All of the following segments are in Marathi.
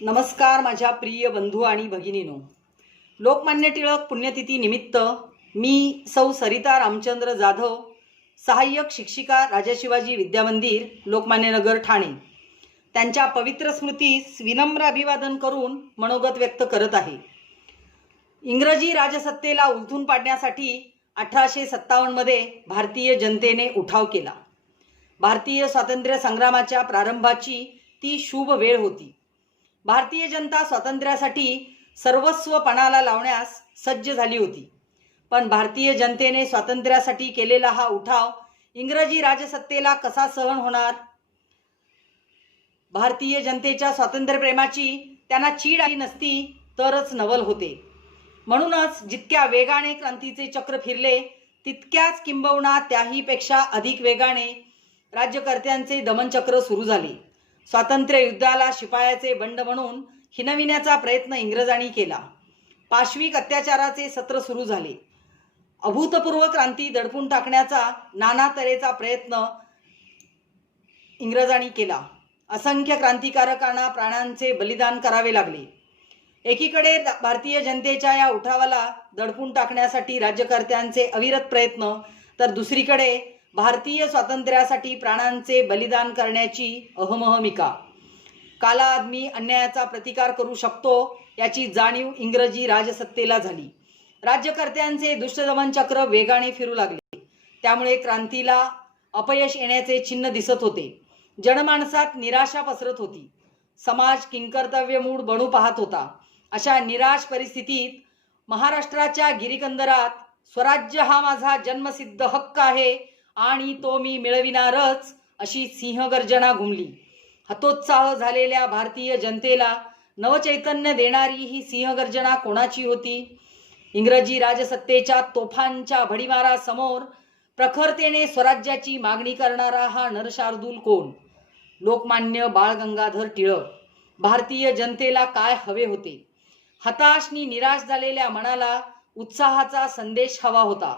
नमस्कार माझ्या प्रिय बंधू आणि भगिनीनो. लोकमान्य टिळक पुण्यतिथी निमित्त मी सौ सरिता रामचंद्र जाधव, सहाय्यक शिक्षिका, राजा शिवाजी विद्यामंदिर, लोकमान्य नगर, ठाणे, त्यांच्या पवित्र स्मृतीस विनम्र अभिवादन करून मनोगत व्यक्त करत आहे. इंग्रजी राजसत्तेला उलथून पाडण्यासाठी 1857 मध्ये भारतीय जनतेने उठाव केला. भारतीय स्वातंत्र्य संग्रामाच्या प्रारंभाची ती शुभ वेळ होती. भारतीय जनता स्वातंत्र्यासाठी सर्वस्व पणाला लावण्यास सज्ज झाली होती. पण भारतीय जनतेने स्वातंत्र्यासाठी केलेला हा उठाव इंग्रजी राजसत्तेला कसा सहन होणार? भारतीय जनतेच्या स्वातंत्र्यप्रेमाची त्यांना चीड आली नसती तरच नवल होते. म्हणूनच जितक्या वेगाने क्रांतीचे चक्र फिरले तितक्याच किंबहुना त्याहीपेक्षा अधिक वेगाने राज्यकर्त्यांचे दमनचक्र सुरू झाले. स्वातंत्र्य युद्धाला शिपायाचे बंड म्हणून हिनविण्याचा प्रयत्न इंग्रजांनी केला. पाशविक अत्याचाराचे सत्र सुरू झाले. अभूतपूर्व क्रांती दडपून टाकण्याचा नाना तऱ्हेचा प्रयत्न इंग्रजांनी केला. असंख्य क्रांतिकारकांना प्राणांचे बलिदान करावे लागले. एकीकडे भारतीय जनतेच्या या उठावाला दडपून टाकण्यासाठी राज्यकर्त्यांचे अविरत प्रयत्न, तर दुसरीकडे भारतीय स्वातंत्र्यासाठी प्राणांचे बलिदान करण्याची अहमहमिका. काला आदमी अन्यायाचा प्रतिकार करू शकतो याची जाणीव इंग्रजी राजसत्तेला झाली. राज्यकर्त्यांचे दुष्टदमनचक्र वेगाने फिरू लागले. त्यामुळे क्रांतीला अपयश येण्याचे चिन्ह दिसत होते. जनमानसात निराशा पसरत होती. समाज किंकर्तव्यमूढ बनू पाहत होता. अशा निराश परिस्थितीत महाराष्ट्राच्या गिरीकंदरात स्वराज्य हा माझा जन्मसिद्ध हक्क आहे आणि तो मी मिळविणारच अशी सिंहगर्जना घुमली. हतोत्साह झालेल्या भारतीय जनतेला नवचैतन्य देणारी ही सिंहगर्जना कोणाची होती? इंग्रजी राजसत्तेच्या तोफांच्या भडीमारासमोर प्रखरतेने स्वराज्याची मागणी करणारा हा नरशार्दूल कोण? लोकमान्य बाळ गंगाधर टिळक. भारतीय जनतेला काय हवे होते? हताशनी निराश झालेल्या मनाला उत्साहाचा संदेश हवा होता.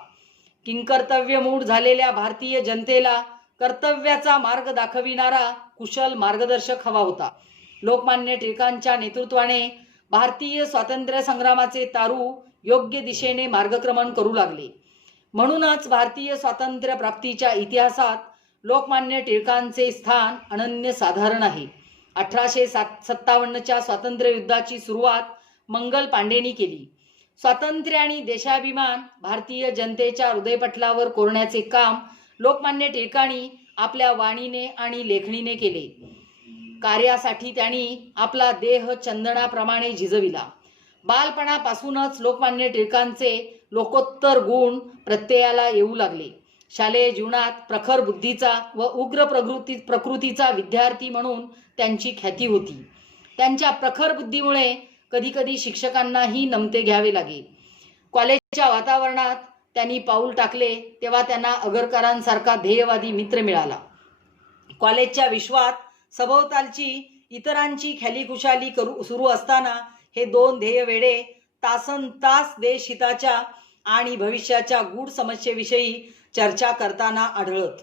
किंकर्तव्यमूढ झालेल्या भारतीय जनतेला कर्तव्याचा मार्ग दाखविणारा कुशल मार्गदर्शक हवा होता. लोकमान्य टिळकांच्या नेतृत्वाने भारतीय स्वातंत्र्य संग्रामाचे तारू योग्य दिशेने मार्गक्रमण करू लागले. म्हणूनच भारतीय स्वातंत्र्य प्राप्तीच्या इतिहासात लोकमान्य टिळकांचे स्थान अनन्यसाधारण आहे. 1857च्या स्वातंत्र्य युद्धाची सुरुवात मंगल पांडेंनी केली. स्वातंत्र्य आणि देशाभिमान भारतीय जनतेच्या हृदयपटलावर कोरण्याचे काम लोकमान्य टिळकांनी आपल्या वाणीने आणि लेखणीने केले. कार्यासाठी त्यांनी आपला देह चंदनाप्रमाणे झिजविला. बालपणापासूनच लोकमान्य टिळकांचे लोकोत्तर गुण प्रत्ययाला येऊ लागले. शालेय जीवनात प्रखर बुद्धीचा व उग्र प्रकृतीचा विद्यार्थी म्हणून त्यांची ख्याती होती. त्यांच्या प्रखर बुद्धीमुळे कधीकधी शिक्षकांनाही नमते घ्यावे लागे. कॉलेजच्या वातावरणात त्यांनी पाऊल टाकले तेव्हा त्यांना आगरकरांसारखा ध्येयवादी मित्र मिळाला. कॉलेजच्या विश्वात सभोवतालची इतरांची ख्यालीखुशाली सुरू असताना हे दोन ध्येयवेडे तासनतास देशहिताच्या आणि भविष्याच्या गूढ समस्येविषयी चर्चा करताना आढळत.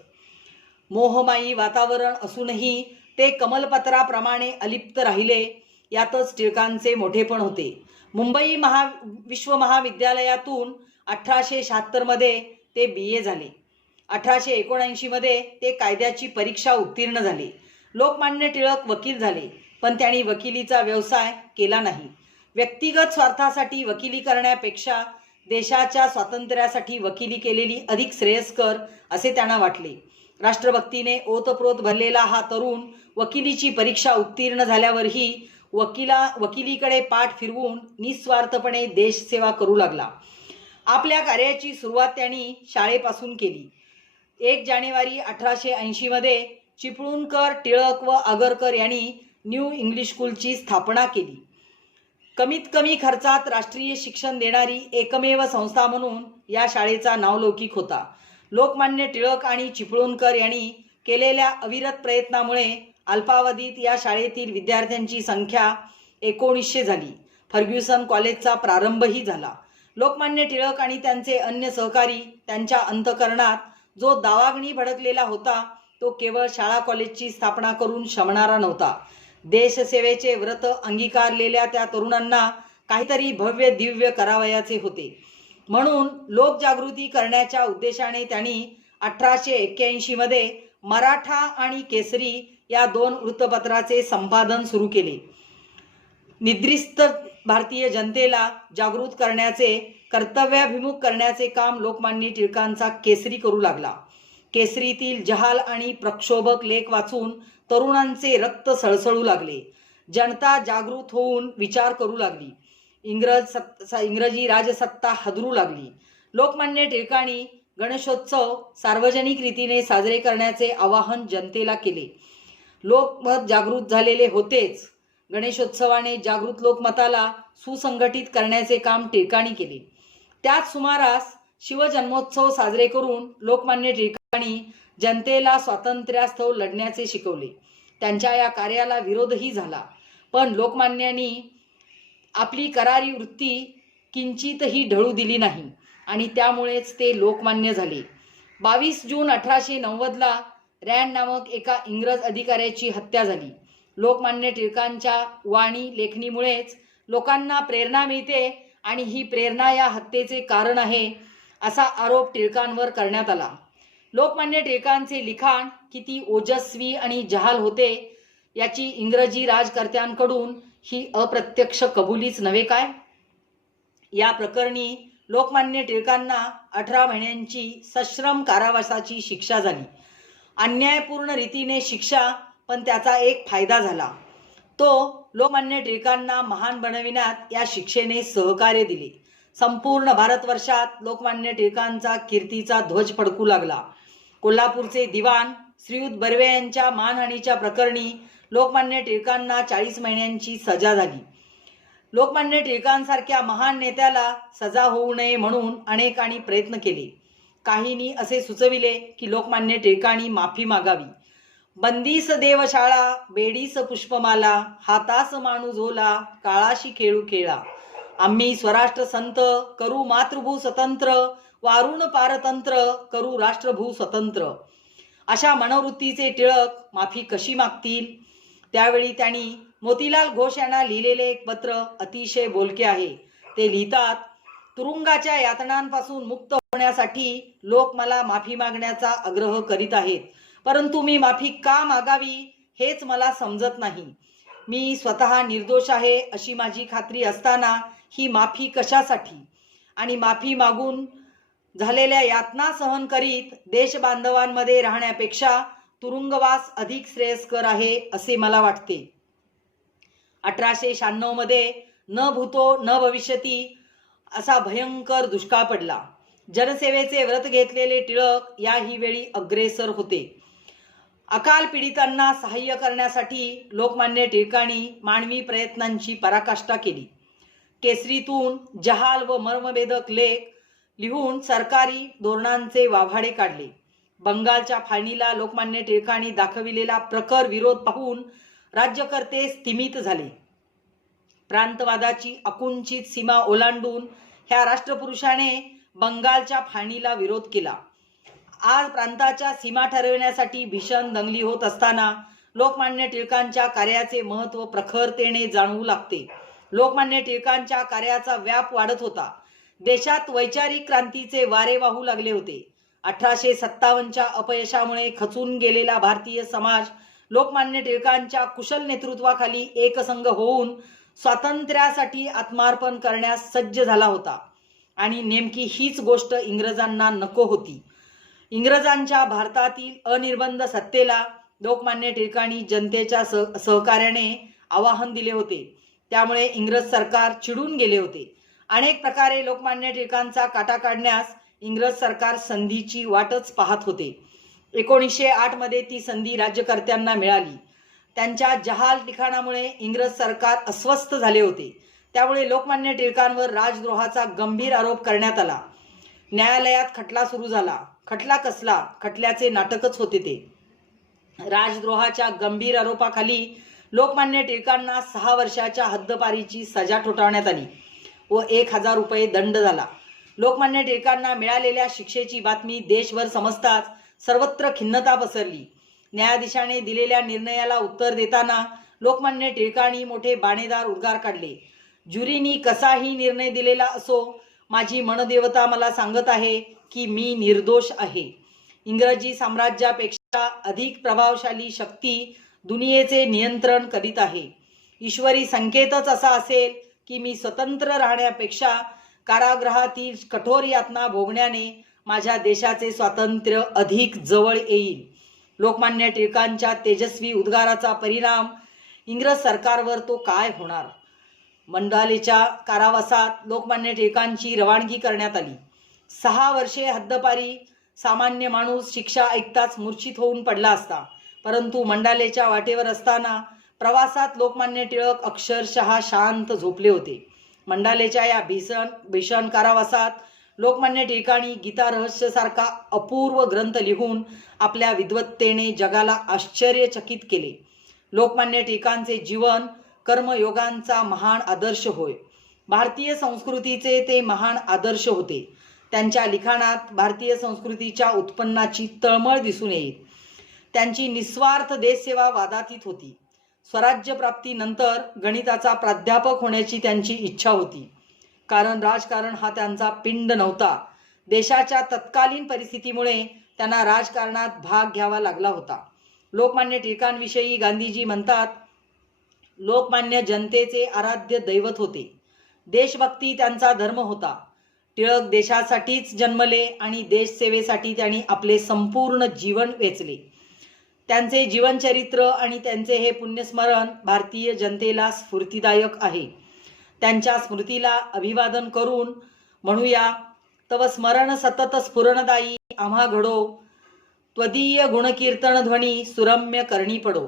मोहमायी वातावरण असूनही ते कमलपत्राप्रमाणे अलिप्त राहिले यातच टिळकांचे मोठेपण होते. मुंबई विश्व महाविद्यालयातून 1876 मध्ये ते BA झाले. 1879 मध्ये ते कायद्याची परीक्षा उत्तीर्ण झाले. लोकमान्य टिळक वकील झाले, पण त्यांनी वकिलीचा व्यवसाय केला नाही. व्यक्तिगत स्वार्थासाठी वकिली करण्यापेक्षा देशाच्या स्वातंत्र्यासाठी वकिली केलेली अधिक श्रेयस्कर असे त्यांना वाटले. राष्ट्रभक्तीने ओतप्रोत भरलेला हा तरुण वकिलीची परीक्षा उत्तीर्ण झाल्यावरही वकिलीकडे पाठ फिरवून निस्वार्थपणे देशसेवा करू लागला. आपल्या कार्याची सुरुवात त्यांनी शाळेपासून केली. 1 जानेवारी 1880 मध्ये चिपळूणकर, टिळक व आगरकर यांनी न्यू इंग्लिश स्कूलची स्थापना केली. कमीत कमी खर्चात राष्ट्रीय शिक्षण देणारी एकमेव संस्था म्हणून या शाळेचा नावलौकिक होता. लोकमान्य टिळक आणि चिपळूणकर यांनी केलेल्या अविरत प्रयत्नामुळे अल्पावधीत या शाळेतील विद्यार्थ्यांची संख्या 1900 झाली. फर्ग्युसन कॉलेजचा प्रारंभही झाला. लोकमान्य टिळक आणि त्यांचे अन्य सहकारी त्यांच्या अंतःकरणात जो दावाग्नी भडकलेला होता तो केवळ शाळा कॉलेजची स्थापना करून शमणारा नव्हता. देशसेवेचे व्रत अंगीकारलेल्या त्या तरुणांना काहीतरी भव्य दिव्य करावयाचे होते. म्हणून लोकजागृती करण्याच्या उद्देशाने त्यांनी 1881 मध्ये मराठा आणि केसरी या 2 वृत्तपत्राचे संपादन सुरू केले. निद्रिस्त भारतीय जनतेला जागृत करण्याचे, कर्तव्याभिमुख करण्याचे काम लोकमान्य टिळकांचा केसरी करू लागला. केसरीतील जहाल आणि प्रक्षोभक लेख वाचून तरुणांचे रक्त सळसळू लागले. जनता जागृत होऊन विचार करू लागली. इंग्रजी राजसत्ता हादरू लागली. लोकमान्य टिळकांनी गणेशोत्सव सार्वजनिक रीतीने साजरे करण्याचे आवाहन जनतेला केले. लोकमत जागृत झालेले होतेच. गणेशोत्सवाने जागृत लोकमताला सुसंघटित करण्याचे काम टिळकांनी केले. त्याच सुमारास शिवजन्मोत्सव साजरे करून लोकमान्य टिळकांनी जनतेला स्वातंत्र्यास्तव लढण्याचे शिकवले. त्यांच्या या कार्याला विरोधही झाला, पण लोकमान्यांनी आपली करारी वृत्ती किंचितही ढळू दिली नाही आणि त्यामुळेच ते लोकमान्य झाले. 22 जून 1890 रँड नामक एका इंग्रज अधिकाऱ्याची हत्या झाली. लोकमान्य टिळकांच्या वाणी लेखणीमुळेच लोकांना प्रेरणा मिळते आणि ही प्रेरणा या हत्येचे कारण आहे असा आरोप टिळकांवर करण्यात आला. लोकमान्य टिळकांचे लिखाण किती ओजस्वी आणि जहाल होते याची इंग्रजी राजकर्त्यांकडून ही अप्रत्यक्ष कबुलीच नव्हे काय. या प्रकरणी लोकमान्य टिळकांना 18 महिन्यांची सश्रम कारावासाची शिक्षा झाली. अन्यायपूर्ण रीतीने शिक्षा, पण त्याचा एक फायदा झाला. तो लोकमान्य टिळकांना महान बनविण्यात या शिक्षेने सहकार्य दिले. संपूर्ण भारतवर्षात लोकमान्य टिळकांचा कीर्तीचा ध्वज फडकू लागला. कोल्हापूरचे दिवाण श्रीयुत बर्वे यांच्या मानहानीच्या प्रकरणी लोकमान्य टिळकांना 40 महिन्यांची सजा झाली. लोकमान्य टिळकांसारख्या महान नेत्याला सजा होऊ नये म्हणून अनेकांनी प्रयत्न केले. काहींनी असे सुचविले की लोकमान्य टिळकांनी माफी मागावी. बंदीस देवशाळा, बेडीस पुष्पमाला, हातास माणू झोला, काळाशी खेळू खेळा. आम्ही स्वराष्ट्र संत, करू मातृभू स्वतंत्र, वारुण पारतंत्र, करू राष्ट्रभू स्वतंत्र. अशा मनोवृत्तीचे टिळक माफी कशी मागतील. त्यावेळी त्यांनी मोतीलाल घोष यांना लिहिलेले एक पत्र अतिशय बोलके आहे. ते लिहितात, तुरुंगाच्या यातनांपासून मुक्त होण्यासाठी लोक मला माफी मागण्याचा आग्रह करीत आहेत, परंतु मी माफी का मागावी हेच मला समजत नाही. मी स्वतः निर्दोष आहे अशी माझी खात्री असताना ही माफी कशासाठी. आणि माफी मागून झालेल्या यातना सहन करीत देशबांधवांमध्ये राहण्यापेक्षा तुरुंगवास अधिक श्रेयस्कर आहे असे मला वाटते. 1896 मध्ये न भूतो न भविष्यती असा भयंकर दुष्काळ पडला. जनसेवेचे व्रत घेतलेले टिळक याही वेळी अग्रेसर होते. अकाल पीडितांना सहाय्य करण्यासाठी लोकमान्य टिळकांनी मानवी प्रयत्नांची पराकाष्ठा केली. केसरीतून जहाल व मर्मभेदक लेख लिहून सरकारी धोरणांचे वाभाडे काढले. बंगालच्या फाळणीला लोकमान्य टिळकांनी दाखविलेला प्रखर विरोध पाहून राज्यकर्ते स्तिमित झाले. प्रांतवादाची अकुंचित सीमा ओलांडून ह्या राष्ट्रपुरुषाने बंगालच्या फाळणीला विरोध केला. आज प्रांताच्या सीमा ठरविण्यासाठी भीषण दंगली होत असताना लोकमान्य टिळकांच्या कार्याचे महत्त्व प्रखरतेने जाणवू लागते. लोकमान्य टिळकांच्या कार्याचा व्याप वाढत होता. देशात वैचारिक क्रांतीचे वारे वाहू लागले होते. 1857च्या अपयशामुळे खचून गेलेला भारतीय समाज लोकमान्य टिळकांच्या कुशल नेतृत्वाखाली एकसंघ होऊन स्वातंत्र्यासाठी आत्मार्पण करण्यास सज्ज झाला होता. आणि नेमकी हीच गोष्ट इंग्रजांना नको होती. इंग्रजांच्या भारतातील अनिर्बंध सत्तेला लोकमान्य टिळकांनी जनतेच्या सहकार्याने आवाहन दिले होते. त्यामुळे इंग्रज सरकार चिडून गेले होते. अनेक प्रकारे लोकमान्य टिळकांचा काटा काढण्यास इंग्रज सरकार संधीची वाटच पाहत होते. 1908 मध्ये ती संधी राज्यकर्त्यांना मिळाली. त्यांच्या जहाल लिखाणामुळे इंग्रज सरकार अस्वस्थ झाले होते. त्यामुळे लोकमान्य टिळकांवर राजद्रोहाचा गंभीर आरोप करण्यात आला. न्यायालयात खटला सुरू झाला. खटला कसला, खटल्याचे नाटकच होते ते. राजद्रोहाच्या गंभीर आरोपाखाली लोकमान्य टिळकांना 6 वर्षाच्या हद्दपारीची सजा ठोठावण्यात आली व 1000 रुपये दंड झाला. लोकमान्य टिळकांना मिळालेल्या शिक्षेची बातमी देशभर समजताच सर्वत्र खिन्नता पसरली. न्यायाधीशाने दिलेल्या निर्णयाला उत्तर देताना लोकमान्य टिळकांनी मोठे बाणेदार उद्गार काढले. ज्युरीनी कसाही निर्णय दिलेला असो, माझी मनदेवता मला सांगत आहे की मी निर्दोष आहे. इंग्रजी साम्राज्यापेक्षा अधिक प्रभावशाली शक्ती दुनियेचे नियंत्रण करीत आहे. ईश्वरी संकेतच असा असेल की मी स्वतंत्र राहण्यापेक्षा कारागृहातील कठोर यातना भोगण्याने माझ्या देशाचे स्वातंत्र्य अधिक जवळ येईल. लोकमान्य टिळकांच्या तेजस्वी उद्गाराचा परिणाम इंग्रज सरकारवर तो काय होणार? मंडालेच्या कारावासात लोकमान्य टिळकांची रवानगी करण्यात आली. 6 वर्षे हद्दपारी सामान्य माणूस शिक्षा ऐकताच मूर्छित होऊन पडला असता. परंतु मंडालेच्या वाटेवर असताना प्रवासात लोकमान्य टिळक अक्षरशः शांत झोपले होते. मंडालेच्या या भीषण कारावासात लोकमान्य टिळकांनी गीता रहस्यसारखा अपूर्व ग्रंथ लिहून आपल्या विद्वत्तेने जगाला आश्चर्यचकित केले. लोकमान्य टिळकांचे जीवन कर्मयोगांचा महान आदर्श होय. भारतीय संस्कृतीचे ते महान आदर्श होते. त्यांच्या लिखाणात भारतीय संस्कृतीच्या उत्पन्नाची तळमळ दिसून येईल. त्यांची निस्वार्थ देशसेवा वादातीत होती. स्वराज्यप्राप्तीनंतर गणिताचा प्राध्यापक होण्याची त्यांची इच्छा होती. कारण राजकारण हा त्यांचा पिंड नव्हता. देशाच्या तत्कालीन परिस्थितीमुळे त्यांना राजकारणात भाग घ्यावा लागला होता. लोकमान्य टिळकांविषयी गांधीजी म्हणतात, लोकमान्य जनतेचे आराध्य दैवत होते. देशभक्ती त्यांचा धर्म होता. टिळक देशासाठीच जन्मले आणि देशसेवेसाठी त्यांनी आपले संपूर्ण जीवन वेचले. त्यांचे जीवनचरित्र आणि त्यांचे हे पुण्यस्मरण भारतीय जनतेला स्फूर्तिदायक आहे. त्यांच्या स्मृतीला अभिवादन करून म्हणूया, तव स्मरण सतत स्फुरणदायी आम्हा घडो, त्वदीय गुणकीर्तन ध्वनी सुरम्य करणी पडो,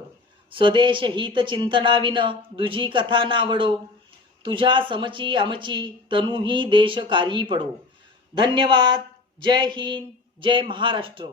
स्वदेश हित चिंतनाविन दुजी कथा नावडो, तुझ्या समची आमची तनुही देश कार्यी पडो. धन्यवाद. जय हिंद, जय महाराष्ट्र.